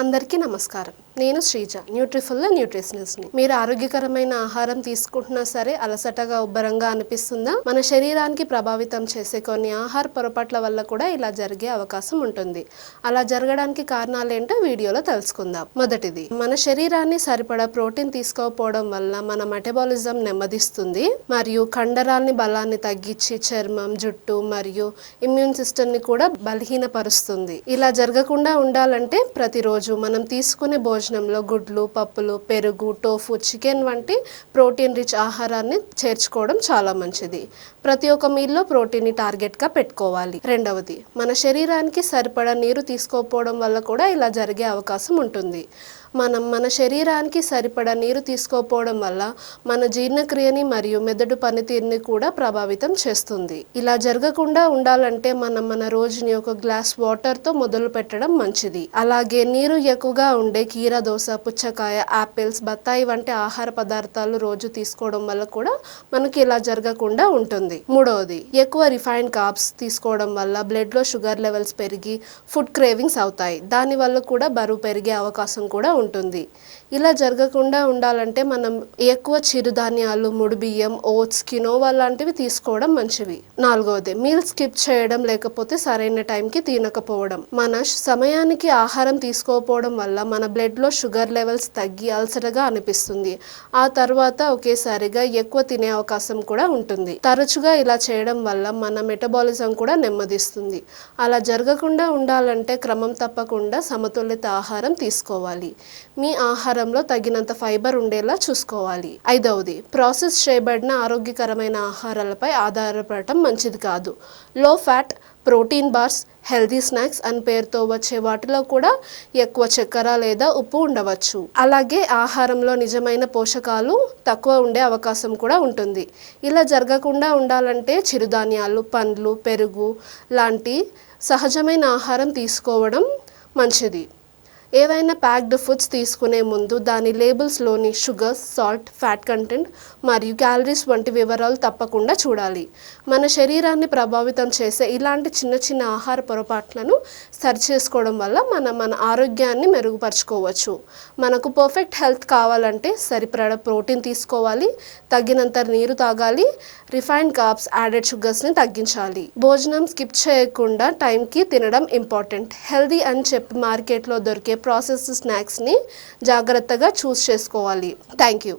అందరికీ నమస్కారం. నేను శ్రీజ న్యూట్రిఫుల్ న్యూట్రిషనిస్ట్ని. మీరు ఆరోగ్యకరమైన ఆహారం తీసుకుంటున్నా సరే అలసటగా ఉబ్బరంగా అనిపిస్తుందా? మన శరీరానికి ప్రభావితం చేసే కొన్ని ఆహార పొరపాట్ల వల్ల కూడా ఇలా జరిగే అవకాశం ఉంటుంది. అలా జరగడానికి కారణాలు ఏంటో వీడియోలో తెలుసుకుందాం. మొదటిది మన శరీరాన్ని సరిపడా ప్రోటీన్ తీసుకోకపోవడం వల్ల మన మెటబాలిజం నెమ్మదిస్తుంది మరియు కండరాల్ని బలాన్ని తగ్గించి చర్మం జుట్టు మరియు ఇమ్యూన్ సిస్టమ్ని కూడా బలహీనపరుస్తుంది. ఇలా జరగకుండా ఉండాలంటే ప్రతిరోజు మనం తీసుకునే భోజనంలో గుడ్లు పప్పులు పెరుగు టోఫు చికెన్ వంటి ప్రోటీన్ రిచ్ ఆహారాన్ని చేర్చుకోవడం చాలా మంచిది. ప్రతి ఒక్క మీల్లో ప్రోటీన్ని టార్గెట్గా పెట్టుకోవాలి. రెండవది మన శరీరానికి సరిపడా నీరు తీసుకోకపోవడం వల్ల కూడా ఇలా జరిగే అవకాశం ఉంటుంది. మనం మన శరీరానికి సరిపడా నీరు తీసుకోకపోవడం వల్ల మన జీర్ణక్రియని మరియు మెదడు పనితీరుని కూడా ప్రభావితం చేస్తుంది. ఇలా జరగకుండా ఉండాలంటే మనం మన రోజుని ఒక గ్లాస్ వాటర్తో మొదలు పెట్టడం మంచిది. అలాగే నీరు ఎక్కువగా ఉండే కీర దోస పుచ్చకాయ యాపిల్స్ బత్తాయి వంటి ఆహార పదార్థాలు రోజు తీసుకోవడం వల్ల కూడా మనకి ఇలా జరగకుండా ఉంటుంది. మూడవది ఎక్కువ రిఫైన్డ్ కాప్స్ తీసుకోవడం వల్ల బ్లడ్లో షుగర్ లెవెల్స్ పెరిగి ఫుడ్ క్రేవింగ్స్ అవుతాయి. దాని వల్ల కూడా బరువు పెరిగే అవకాశం కూడా ఉంటుంది. ఇలా జరగకుండా ఉండాలంటే మనం ఎక్కువ చిరుధాన్యాలు ముడిబియ్యం ఓట్స్ కినోవా లాంటివి తీసుకోవడం మంచివి నాలుగవది మీల్ స్కిప్ చేయడం లేకపోతే సరైన టైంకి తినకపోవడం. మన సమయానికి ఆహారం తీసుకోకపోవడం వల్ల మన బ్లడ్లో షుగర్ లెవెల్స్ తగ్గి అలసటగా అనిపిస్తుంది. ఆ తర్వాత ఒకేసారిగా ఎక్కువ తినే అవకాశం కూడా ఉంటుంది. తరచుగా ఇలా చేయడం వల్ల మన మెటబాలిజం కూడా నెమ్మదిస్తుంది. అలా జరగకుండా ఉండాలంటే క్రమం తప్పకుండా సమతుల్యత ఆహారం తీసుకోవాలి. మీ ఆహారంలో తగినంత ఫైబర్ ఉండేలా చూసుకోవాలి. ఐదవది ప్రాసెస్ చేయబడిన ఆరోగ్యకరమైన ఆహారాలపై ఆధారపడటం మంచిది కాదు. Low fat protein bars healthy snacks అని పేరుతో వచ్చే వాటిలో కూడా ఎక్కువ చక్కెర లేదా ఉప్పు ఉండవచ్చు. అలాగే ఆహారంలో నిజమైన పోషకాలు తక్కువ ఉండే అవకాశం కూడా ఉంటుంది. ఇలా జరగకుండా ఉండాలంటే చిరుధాన్యాలు పండ్లు పెరుగు లాంటి సహజమైన ఆహారం తీసుకోవడం మంచిది. ఏవైనా ప్యాక్డ్ ఫుడ్స్ తీసుకునే ముందు దాని లేబుల్స్లోని షుగర్స్ సాల్ట్ ఫ్యాట్ కంటెంట్ మరియు క్యాలరీస్ వంటి వివరాలు తప్పకుండా చూడాలి. మన శరీరాన్ని ప్రభావితం చేసే ఇలాంటి చిన్న చిన్న ఆహార పొరపాట్లను సరిచేసుకోవడం వల్ల మనం మన ఆరోగ్యాన్ని మెరుగుపరచుకోవచ్చు. మనకు పర్ఫెక్ట్ హెల్త్ కావాలంటే సరిపడ ప్రోటీన్ తీసుకోవాలి తగినంత నీరు తాగాలి రిఫైన్డ్ కార్బ్స్ యాడెడ్ షుగర్స్ని తగ్గించాలి. భోజనం స్కిప్ చేయకుండా టైంకి తినడం ఇంపార్టెంట్ హెల్దీ అని చెప్పి మార్కెట్లో దొరికే ప్రాసెస్డ్ స్నాక్స్ని జాగ్రత్తగా చూస్ చేసుకోవాలి. Thank you